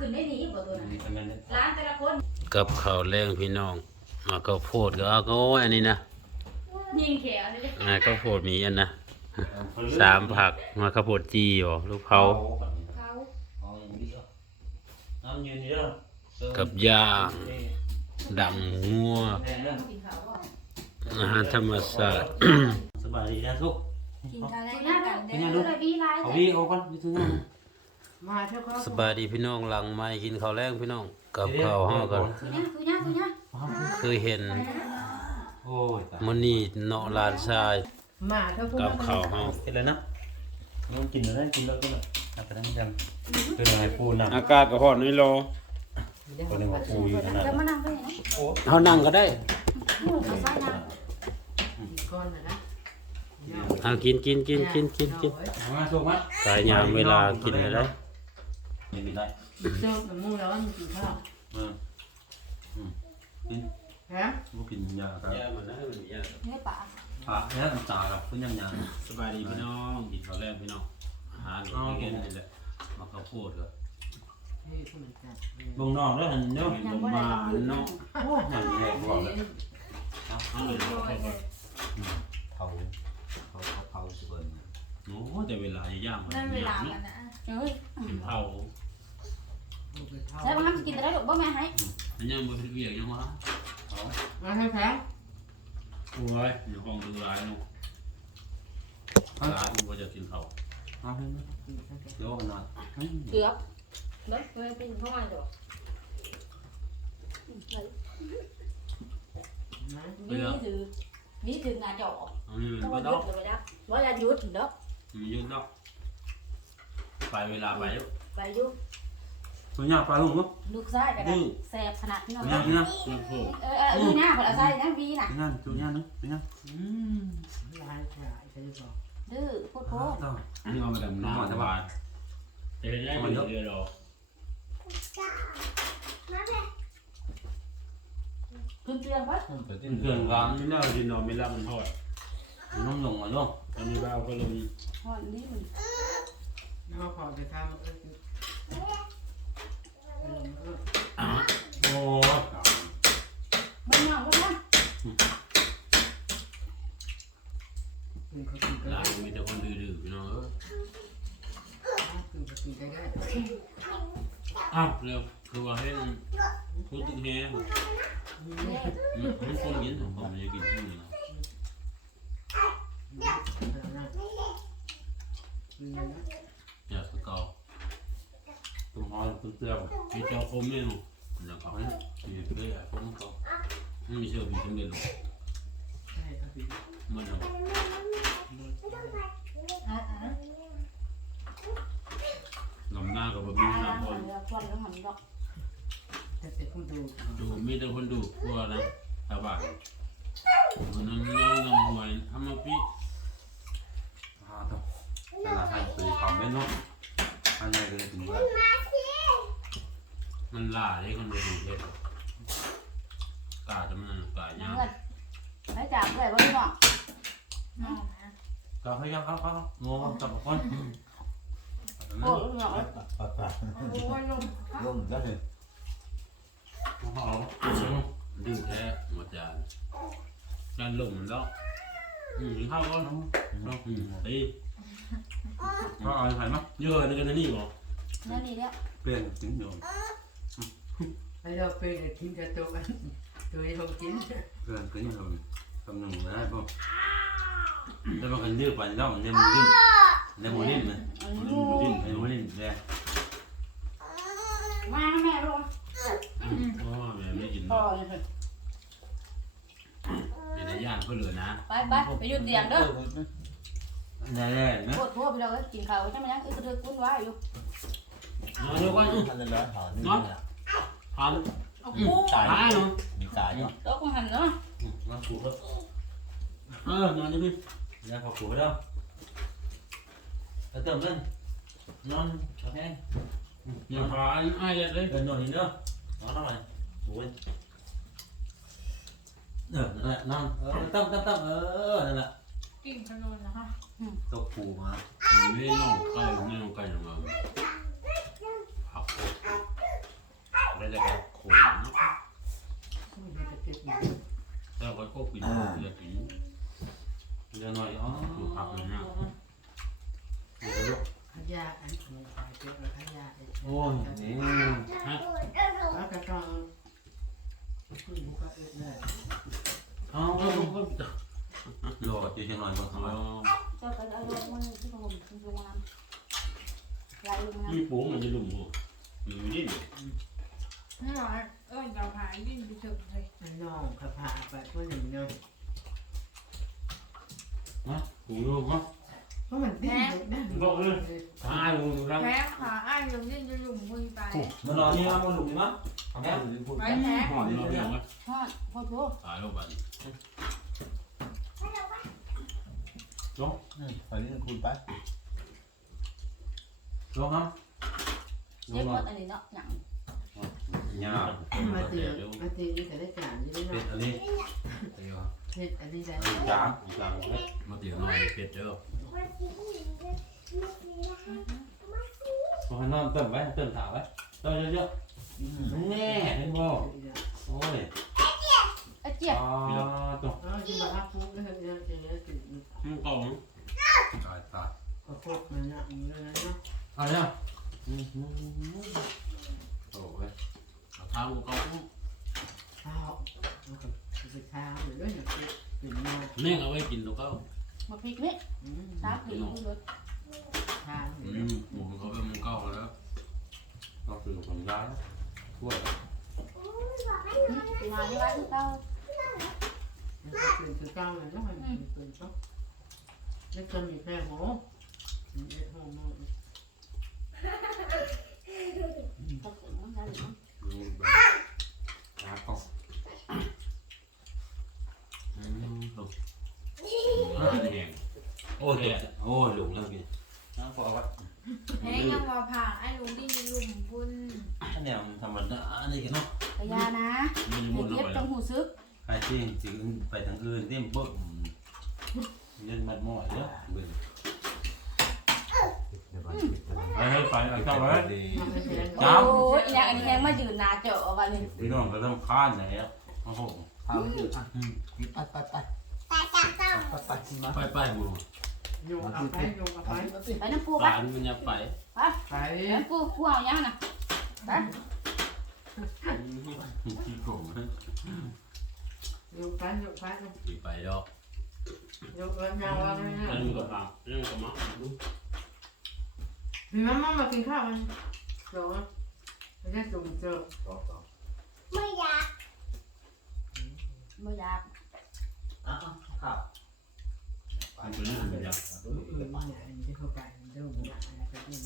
ขึ้นได้ดีบ่ตัวนั้นนี่เป็นนั่นเลยร้านแต่ละคนกับข้าวแรงพี่น้องมาข้าวโพดก็เอาก็โอ้ยอันนี้นะยิงแขวเลย อ่าข้าวโพดมีอันนะสามผักมาข้าวโพดจีบ่ลูกเผาเขาเอาอย่างนี้ก็น้ำยืนนี่เด้อกับย่างดังงัวแน่เด้อกินเขาบ่อาหารธรรมชาติสบายดีนะทุก กินข้าวแรงกันเด้อเลยวีไลน์ เอาพี่เอาก่อนพี่ถึงงาน มาเถอะครับสบายดีพี่น้องหลังไม้กินข้าวแรงพี่น้องกับข้าวเฮากันคือเนี่ยคือเนี่ยคือเนี่ยเคยเห็นโอ้ยตายมื้อนี้เนาะหลานชายมาเถอะพวกกับข้าวเฮาเห็นแล้วนะน้องกินแล้วกินแล้วกินแล้วอาจจะได้ไม่จำเป็นอะไรปูนำอากาศก็ร้อนนี่รอคนหนึ่งว่าปูอยู่ขนาดจะนั้นมานั่งด้วยนะเฮานั่งก็ได้หมูเขาใส่น้ก่อนนะนะเอากินกินกินกินกินกินมาส่งมากายยามเวลากินก็ได้ ยังกินได้เจ้ากับมูแล้วมันกินข้าวอืมอืมกินฮะบ่กินยาครับยามันนะมันยาำเนื้อปลาปากแล้วน้ำตาครับเพิ่นยังยาสบายดีพี่น้องกินข้าวแรงพี่น้องอาหารที่กินนี่แหละมาข้าวโพดก็นี่คุณจัดบ่งนอกแล้วหันเนาะยังบ่ได้มากินเนาะโอ้ยอย่างนี้บอกเลยเอาเลยเอาเลยเขาเขาเขาเขาสวนโอ้แต่เวลาย่างมันนั่นเวลากันนะเอ้ยกินเผา ใช่บ้างกินแต่ได้หรอกบ่แม่ให้อันยังบ่เป็นเวียกยังวะมาให้แพ้โอ้ยอยู่ห้องดูร้ายเนาะร้านมันก็จะกินเผาเอาให้นะเดี๋ยวกันหน่อยเกือบเด้อไม่เป็นเพราะว่าดอกนะมีถือมีถืองานจออันนี้ต้องมัว่านหก็ยุดเลยนะว่าจะหยุดเด้อมันยืนเนาะไปเวลาไปแล้วไปอยู่ ตัวยาปลาลุงเนาะลูกซ้ายก็ได้แสบขนาดนี้ตัเนาะวยาตัวยาโอ้โหเออเออมีหน้าคนละซ้ายนะวีน่ะตัวยาตัวยาเนาะตัวยาอืมลายขายใช่ไหมดื้อโคตรโคตรต้องอันนี้เอามาดำน้ำสบายแต่เห็นได้มันเดือดหรอขึ้นเตียงปะเปิดเพื่อนร้านไม่น่ากินนอนไม่รับมันทอดน้องลงมาลงตอนนี้บ้าก็เลยหอนนี่มันมาขอไปทำ โอ้ไม่เหงเหงาคุณเขากินก็ร้าได้นมีแต่คนดื้อๆพี่น้องเออคุณเขากินได้อ้าวเร็วคือว่าให้มันพูดตึกแฮมมันคนยินผมม่ได้กินที่นี่นะอยากสกอร์ ตุ้มหอยตุ้มเตี้ยวมีเจ้าคมเนี่ยลูกอยากเอาให้มีเพื่อนคนเขาไม่มีเชื่อมีจำเป็นหรอกใช่ครับพี่มันเอาลำหน้ากับพี่น้ำคนควนแล้วหันดอกแต่แต่คุณดูดูมีแต่คนดูกลัวนะชาวบ้ามันน้ำน้องหวยทำมาพี่อ่าต้องแต่ละให้ไปทำไม่นาะอันนี้ก็เลยถึงว่า มันล่าได้คนดูดูเฮ็ดกาจะมันกาเงิยานไม่จับเลยบ่พี่น้องก็พยายามเอาเอางอจับคนโอ้ลูกน้องปากปากโอ้ยลมลงก็เลยเอาดื้อแท้หมดจานการลงมันแล้วอืมเข้าก็อืมตีก็เอาไปมั้งเยอะนึกกันนี่บ่นั่นนี่แล้วเปลี่ยนถึงโยม ไอ้เราไปกินกระตุกตัวให้เขากินเพื่อนก็ยังทำทำหนึ่งนะพวกแล้วมันกันยืดไปแล้วมันยังดิ้นแล้วมันดิ้นมันอันนี้มันดิ้นมันดิ้นเลยมาแม่ลงอ๋อแม่ไม่กินพ่อเนาะเลยเดี๋ยวได้ย่างเพื่อเหลือนะ ไปไปไปหยุดเตียงเด้อแน่ๆนะโคตรโคตรไปเลยกินข้าวใช่ไหมยังอึกระดึกกุ้นว่าอยู่นอนอยู่ก่อนทัน เลยร้อยหอนึงทานเอาปูตายเนาะมีตายเนาะโต๊ะของหันเนาะมาขู่เขาเออนอนอยู่พี่อย่าเขาขู่แล้วเติมเล่นนอนโอเคอย่าพาอ้ายเลยเดินนอนนี่เนาะนอนทำไมโอ้ยเออนั่นแหละนอนเออตั้มตั้มตั้มเออนั่นแหละกินขนมนะคะตกขู่มาไม่น้องไก่ไม่น้องไก่ยังไงผัก แล้วก็โขน ไม่ได้ จะเก็บอยู่แล้วก็ก็กินเลือดกินเดี๋ยวหน่อยอ๋อดูผักเลยนะเดี๋ยวลูกขยะอันนี้ขายเก็บแล้วขยะไอ้โอ้ยนี่แล้วก็ต้องคุยบุกเอ็ดเลยเอาเอาเอาเอาโหลดอยู่เชียงหน่อยก่อนทำไมเจ้าก็เอาลงมันที่ผมลงน้ำไหลลงน้ำมีปูมันจะลุ่มหัวมีดิ้น นี่หรอเออเราหายดิ้นไปเฉยเลยไอ้น้องขับผ่าไปคนหนึ่งเนาะนะหูลูกเนาะเพราะมันดิ้นนะบอกเลยตายมึงรังแพ้ขาอ้ายลงดิ้นจะหลุ่มมือไปมันนอนนี่มันหลุมนี่มั้งแม่ไว้แพ้หอนเราเพียงไหมทอดพอโทษตายแล้วบัดไปเรื่องคุยไปลงครับเจ็บงหมมาดอันนี้เนาะหนัง หญ้ามาเตือนมาเตือนนี่ก็ได้การนี่เป็ดเนาะอันนี้เดี๋ยวเฮ็ดอันนี้ได้จามจามเฮ้ยมาเดี๋ยวหน่อยเป็ดเด้อพอนอนเติมไว้เติมถาไว้เติมเยอะๆแน่เห็นบ่โอ้ยไอ้เจี๊ยบอ๋อตกอ๋อที่มาฮักปุ๊บก็เฮ็ดเนี่ยจะเนี่ยติดมึงต้องตายตายก็พกมันนะอยู่เลยเนาะเอาเนี่ยโอ้ย ทางกูเขาข้าวมันก็ไปทางอยู่ด้วยเนี่ยเป็นมาเนี่ยเอาไว้กินตัวเขามาพริกนี่อืมตาผีรถทางออืยู่มหมูเขาเป็นมึงเก้าแล้วก็คือผมย้ายทั่วปีมาที่ไว้ทุกเต้าเป็นคือเก้าเลยเนาะมันเป็นก็แล้วก็มีแค่หัวมีแค่หัวมันก็ถึงน้ำได้หรือลุง ครับก็อืมตกอ่าแห้งโอ้ยโอ้ยหลงแล้วกินน้ำพอวะแห้งยังว่าผ่าไอ้ลุงดิ้นลุมพุ่นอันเนี้ยมันธรรมดาอันนี้กันเนาะกระยานะมันมุเดี๋ยนลงเย็บจังหูซึกใครที่สิไปทางอื่นที่มันปุ๊บเล่นมัดหม้อเยอะเบื่อเดี๋ยวไปไปให้ไปเข้าไว้เจ้า อันนี้แห้งมายืนนาเจาะวันนี้พี่น้องก็ต้องค้านไหนอะโอ้โหเอาไปอะไปไปไปไปไปมาไปไปบุรุษโยงเอาไปโยงเอาไปไปน้ำปูปไปลามันจะไปไปน้ำปูปูเอาย่างนะไปขี้โกงโยงไปโยงไปอีไปดอกโยงไปยาวเลยนั่นนะก็พานั่นก็มามี mamma มากินข้าวมันโยง ไม่ได้จุ่มเจอต่อต่อไม่อยากไม่อยากอะข้าวมันเป็นเรื่องแบบที่เขาไก่เดิมเนี่ยไปกิน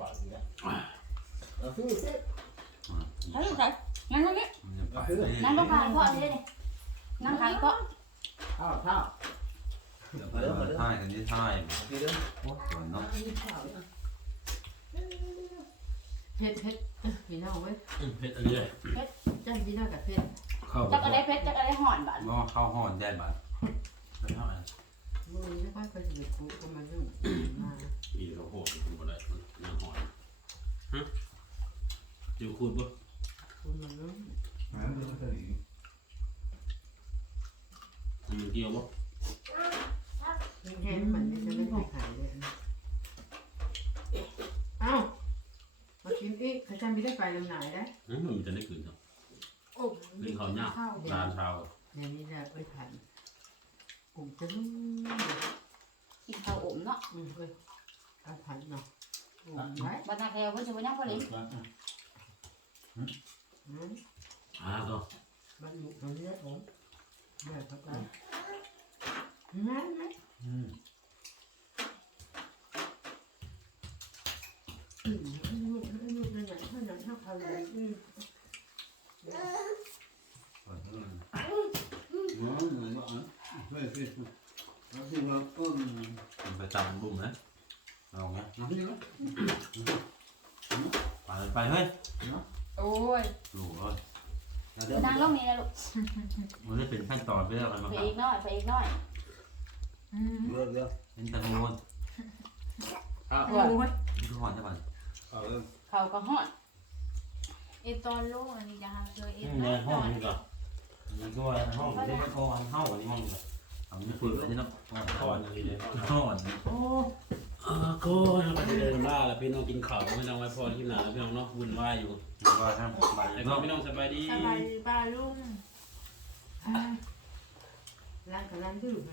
บาทเนี่ยเอาคือสิใช่ใช่นั่งตรงนี้นั่งตรงกลางก็เอาเลยนี่นั่งกลางก็ข้าวข้าวเดี๋ยวไปมาท่ายกันที่ท่ายพี่เด้อโอ้ส่วนเนาะ เผ็ดเผ็ดพี่น้องเว้ยเผ็ดอะไรจ้าพี่น้องกับเผ็ดเข้าจักอะไรเพชรจักอะไรห่อนบาดก็เข้าห่อนได้บัดไปเท่าไหร่มือไม่ค่อยเคยเห็นกูก็มายุ่งมาอีเราโหดคุณบ่ได้ยังหอยฮะจิวคูดบ่คุณมายุ่งงั้นเดี๋ยวมันจะดีมันเกี่ยวบ่แค่มันจะไม่ค่อยขายเลยเอ้ามากินอีกข้าจำไม่ได้ไป ลำไหนได้มันจะได้คืนครับโอ้กินข้าวหน้าข้าวตาเช้าอย่างนี้จะไปผ่านกลุ่มจะรู้กินข้าวอมเนาะอืมเว้ยเอาผ่านเนาะอืมไว้บรรดาแกว่าจะไปนั่งพอดีอืมอ่าก็บรรลุตรงนี้ผมได้ครับได้นั่นไหมอืม เลยอืมส่วนอื่นอ๋อเหมือนว่าอะไม่สิแล้วที่เราต้นมันไปตำบุ้มนะเอาไงน้ำนี่เนาะไปไปเฮ้ยโอ้ยหลูกเอ้ยเดี๋ยวนั่งลงนี่นะลูกมันได้เป็นขั้นตอนไปแล้วกันมาไปครับอีกน้อยไปอีกน้อยอืมเดี๋ยวเดี๋ยเป็นตะโกนโอ้ยทุกคนใช่ป่ะเอาเลยเขาก็หอน เอตอนลงอันนี้จะหาเจอเออืตมอนในห้องนี่ก็มันก็ว่าห้องที่ไม่พออันเท่าอันนี้ห้องก็เอาไม่ฝึกเลยเนาะทอดอย่างนี้เลยทอดโอ้อ่าก็เราไปเดินล่าแล้วพี่น้องกินข้าวพี่น้องไว้พอที่หนาพี่น้องเนาะวุ่นวายอยู่ว่าทำใบแล้วก็เนาะพี่น้องสบายดีสบายดีป้าลุงร้านกับร้านดื้อไป